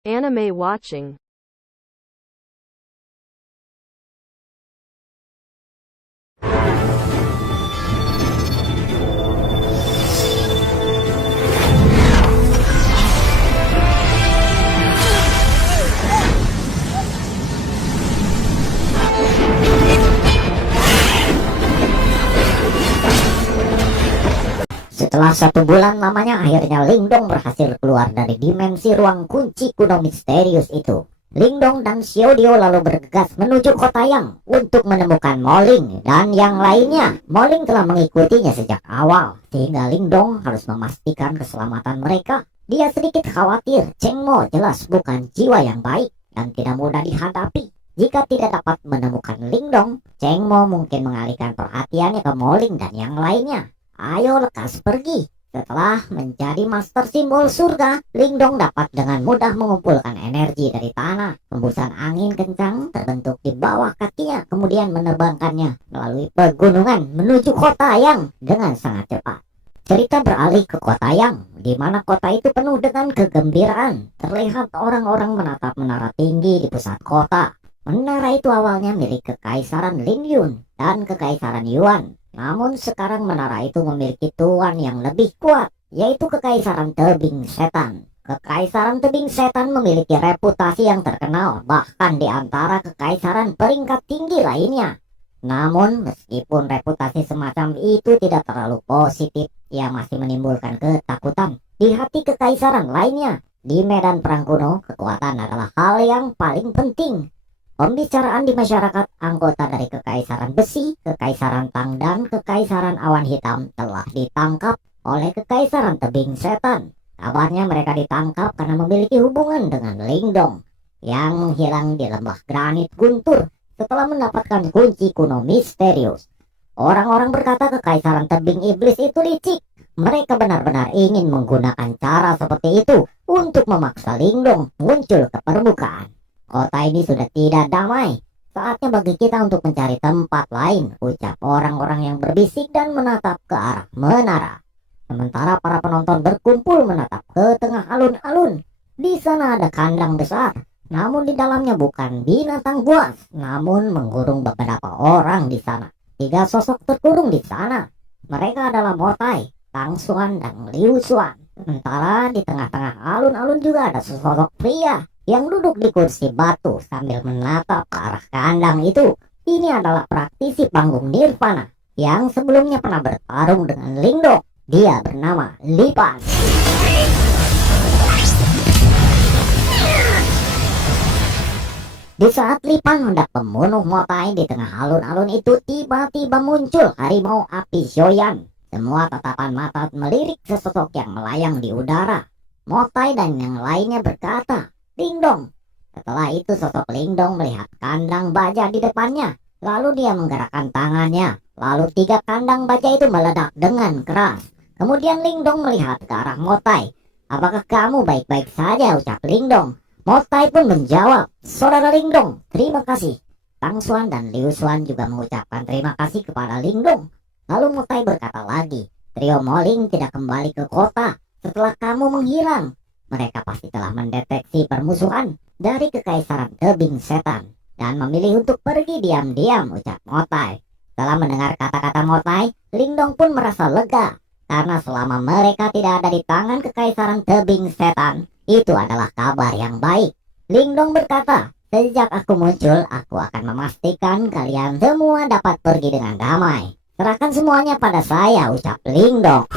Anime watching. Setelah 1 bulan lamanya, akhirnya Lingdong berhasil keluar dari dimensi ruang kunci kuno misterius itu. Lingdong dan Xiaodio lalu bergegas menuju kota Yang untuk menemukan Moling dan yang lainnya. Moling telah mengikutinya sejak awal, sehingga Lingdong harus memastikan keselamatan mereka. Dia sedikit khawatir Cheng Mo jelas bukan jiwa yang baik dan tidak mudah dihadapi. Jika tidak dapat menemukan Lingdong, Cheng Mo mungkin mengalihkan perhatiannya ke Moling dan yang lainnya. Ayo lekas pergi. Setelah menjadi master simbol surga, Lingdong dapat dengan mudah mengumpulkan energi dari tanah. Hembusan angin kencang terbentuk di bawah kakinya, kemudian menerbangkannya melalui pegunungan menuju kota Yang dengan sangat cepat. Cerita beralih ke kota Yang, di mana kota itu penuh dengan kegembiraan. Terlihat orang-orang menatap menara tinggi di pusat kota. Menara itu awalnya milik Kekaisaran Lin Yun dan Kekaisaran Yuan. Namun sekarang menara itu memiliki tuan yang lebih kuat, yaitu Kekaisaran Tebing Setan. Kekaisaran Tebing Setan memiliki reputasi yang terkenal bahkan di antara kekaisaran peringkat tinggi lainnya. Namun meskipun reputasi semacam itu tidak terlalu positif, ia masih menimbulkan ketakutan di hati kekaisaran lainnya. Di medan perang kuno, kekuatan adalah hal yang paling penting. Pembicaraan di masyarakat, anggota dari Kekaisaran Besi, Kekaisaran Tang dan Kekaisaran Awan Hitam telah ditangkap oleh Kekaisaran Tebing Setan. Kabarnya mereka ditangkap karena memiliki hubungan dengan Lingdong yang menghilang di lembah granit guntur setelah mendapatkan kunci kuno misterius. Orang-orang berkata Kekaisaran Tebing Iblis itu licik. Mereka benar-benar ingin menggunakan cara seperti itu untuk memaksa Lingdong muncul ke permukaan. Kota ini sudah tidak damai. Saatnya bagi kita untuk mencari tempat lain, ucap orang-orang yang berbisik dan menatap ke arah menara. Sementara para penonton berkumpul menatap ke tengah alun-alun. Di sana ada kandang besar, namun di dalamnya bukan binatang buas, namun mengurung beberapa orang di sana. 3 sosok terkurung di sana. Mereka adalah Motai, Tang Xuan, dan Liu Xuan. Sementara di tengah-tengah alun-alun juga ada sosok pria yang duduk di kursi batu sambil menatap ke arah kandang itu. Ini adalah praktisi panggung Nirvana yang sebelumnya pernah bertarung dengan Lingdong. Dia bernama Lipan. Di saat Lipan hendak membunuh Motai di tengah alun-alun itu, tiba-tiba muncul harimau api Xiaoyan. Semua tatapan mata melirik sesosok yang melayang di udara. Motai dan yang lainnya berkata, Lingdong. Setelah itu sosok Lingdong melihat kandang baja di depannya. Lalu dia menggerakkan tangannya. Lalu 3 kandang baja itu meledak dengan keras. Kemudian Lingdong melihat ke arah Motai. Apakah kamu baik-baik saja, ucap Lingdong. Motai pun menjawab, saudara Lingdong, terima kasih. Tang Xuan dan Liu Xuan juga mengucapkan terima kasih kepada Lingdong. Lalu Motai berkata lagi, trio Moling tidak kembali ke kota setelah kamu menghilang. Mereka pasti telah mendeteksi permusuhan dari Kekaisaran Tebing Setan dan memilih untuk pergi diam-diam, ucap Motai. Setelah mendengar kata-kata Motai, Lingdong pun merasa lega karena selama mereka tidak ada di tangan Kekaisaran Tebing Setan, itu adalah kabar yang baik. Lingdong berkata, sejak aku muncul, aku akan memastikan kalian semua dapat pergi dengan damai. Serahkan semuanya pada saya, ucap Lingdong.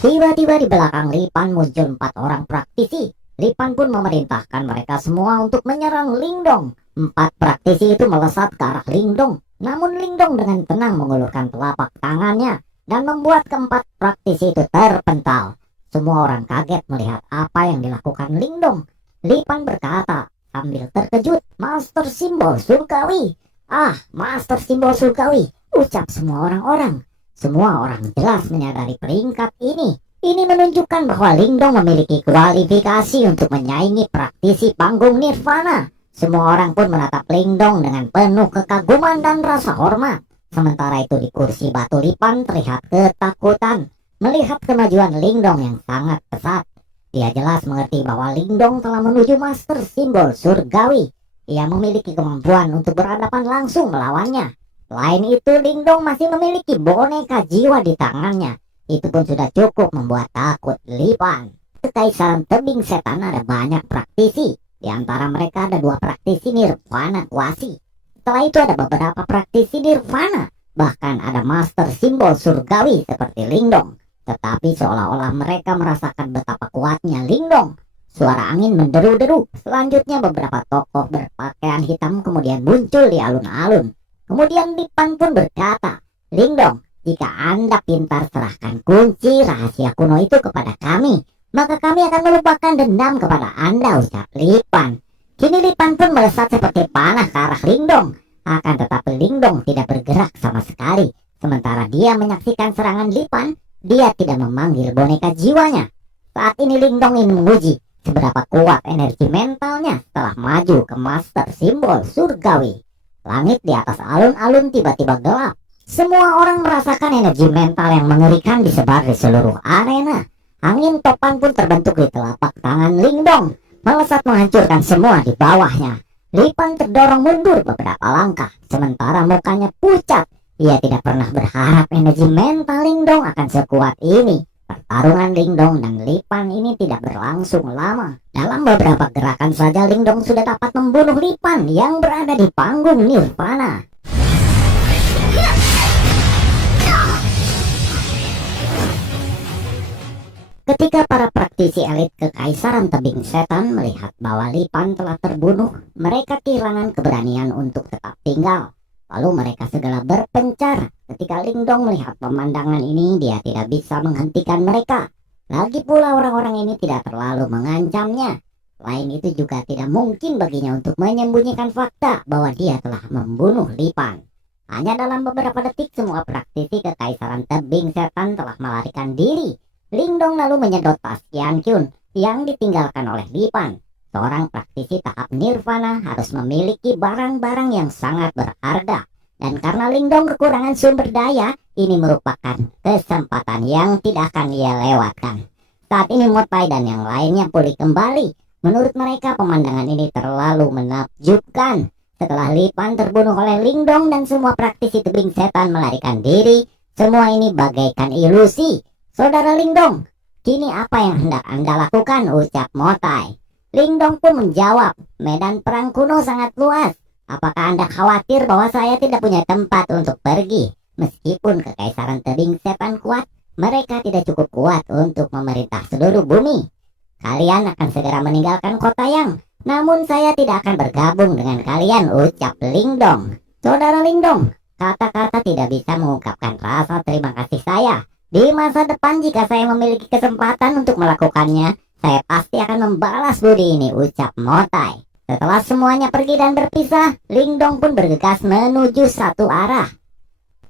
Tiba-tiba di belakang Lipan muncul 4 orang praktisi. Lipan pun memerintahkan mereka semua untuk menyerang Lingdong. 4 praktisi itu melesat ke arah Lingdong. Namun Lingdong dengan tenang mengulurkan telapak tangannya dan membuat keempat praktisi itu terpental. Semua orang kaget melihat apa yang dilakukan Lingdong. Lipan berkata sambil terkejut, Master Simbol Surgawi. Ah, Master Simbol Surgawi, ucap semua orang-orang. Semua orang jelas menyadari peringkat ini. Ini menunjukkan bahwa Lingdong memiliki kualifikasi untuk menyaingi praktisi panggung Nirvana. Semua orang pun menatap Lingdong dengan penuh kekaguman dan rasa hormat. Sementara itu di kursi batu Lipan terlihat ketakutan. Melihat kemajuan Lingdong yang sangat pesat, dia jelas mengerti bahwa Lingdong telah menuju master simbol surgawi. Ia memiliki kemampuan untuk berhadapan langsung melawannya. Selain itu, Lingdong masih memiliki boneka jiwa di tangannya. Itu pun sudah cukup membuat takut Lipan. Kekaisaran tebing setan ada banyak praktisi. Di antara mereka ada 2 praktisi nirvana kuasi. Setelah itu ada beberapa praktisi nirvana. Bahkan ada master simbol surgawi seperti Lingdong. Tetapi seolah-olah mereka merasakan betapa kuatnya Lingdong. Suara angin menderu-deru. Selanjutnya beberapa tokoh berpakaian hitam kemudian muncul di alun-alun. Kemudian Lipan pun berkata, "Lingdong, jika Anda pintar serahkan kunci rahasia kuno itu kepada kami, maka kami akan melupakan dendam kepada Anda," ucap Lipan. Kini Lipan pun melesat seperti panah ke arah Lingdong. Akan tetapi Lingdong tidak bergerak sama sekali. Sementara dia menyaksikan serangan Lipan, dia tidak memanggil boneka jiwanya. Saat ini Lingdong ingin menguji seberapa kuat energi mentalnya setelah maju ke master simbol surgawi. Langit di atas alun-alun tiba-tiba gelap. Semua orang merasakan energi mental yang mengerikan disebar di seluruh arena. Angin topan pun terbentuk di telapak tangan Lingdong, melesat menghancurkan semua di bawahnya. Lipan terdorong mundur beberapa langkah, sementara mukanya pucat. Ia tidak pernah berharap energi mental Lingdong akan sekuat ini. Pertarungan Lingdong dan Lipan ini tidak berlangsung lama. Dalam beberapa gerakan saja Lingdong sudah dapat membunuh Lipan yang berada di panggung nirvana. Ketika para praktisi elit kekaisaran tebing setan melihat bahwa Lipan telah terbunuh, mereka kehilangan keberanian untuk tetap tinggal. Lalu mereka segera berpencar. Ketika Lingdong melihat pemandangan ini, dia tidak bisa menghentikan mereka. Lagi pula orang-orang ini tidak terlalu mengancamnya. Selain itu juga tidak mungkin baginya untuk menyembunyikan fakta bahwa dia telah membunuh Lipan. Hanya dalam beberapa detik semua praktisi kekaisaran tebing setan telah melarikan diri. Lingdong lalu menyedot tas Qianqun yang ditinggalkan oleh Lipan. Seorang praktisi tahap nirvana harus memiliki barang-barang yang sangat berharga. Dan karena Lingdong kekurangan sumber daya, ini merupakan kesempatan yang tidak akan ia lewatkan. Saat ini Motai dan yang lainnya pulih kembali. Menurut mereka pemandangan ini terlalu menakjubkan. Setelah Lipan terbunuh oleh Lingdong dan semua praktisi tebing setan melarikan diri, semua ini bagaikan ilusi. "Saudara Lingdong, kini apa yang hendak Anda lakukan?" ucap Motai. Lingdong pun menjawab, "Medan perang kuno sangat luas. Apakah Anda khawatir bahwa saya tidak punya tempat untuk pergi? Meskipun kekaisaran tebing setan kuat, mereka tidak cukup kuat untuk memerintah seluruh bumi. Kalian akan segera meninggalkan kota yang, namun saya tidak akan bergabung dengan kalian," ucap Lingdong. "Saudara Lingdong, kata-kata tidak bisa mengungkapkan rasa terima kasih saya. Di masa depan jika saya memiliki kesempatan untuk melakukannya, saya pasti akan membalas budi ini," ucap Motai. Setelah semuanya pergi dan berpisah, Lingdong pun bergegas menuju satu arah.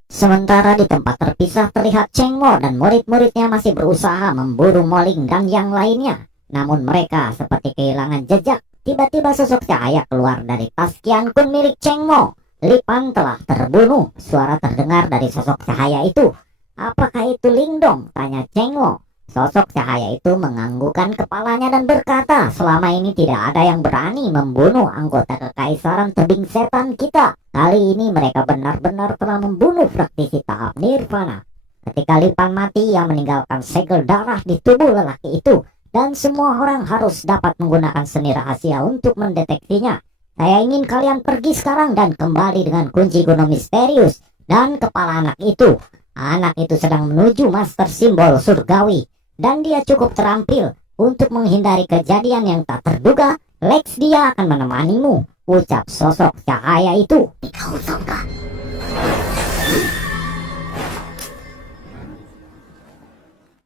Sementara di tempat terpisah terlihat Cheng Mo dan murid-muridnya masih berusaha memburu Moling dan yang lainnya. Namun mereka seperti kehilangan jejak. Tiba-tiba sosok cahaya keluar dari tas Qianqun milik Cheng Mo. Lipan telah terbunuh. Suara terdengar dari sosok cahaya itu. "Apakah itu Lingdong?" tanya Cheng Mo. Sosok cahaya itu menganggukkan kepalanya dan berkata, "Selama ini tidak ada yang berani membunuh anggota kekaisaran tebing setan kita. Kali ini mereka benar-benar telah membunuh praktisi tahap nirvana." Ketika Lipan mati, ia meninggalkan segel darah di tubuh lelaki itu. Dan semua orang harus dapat menggunakan seni rahasia untuk mendeteksinya. "Saya ingin kalian pergi sekarang dan kembali dengan kunci kuno misterius dan kepala anak itu. Anak itu sedang menuju master simbol surgawi. Dan dia cukup terampil untuk menghindari kejadian yang tak terduga. Lex, dia akan menemanimu," ucap sosok cahaya itu. "Kau sangka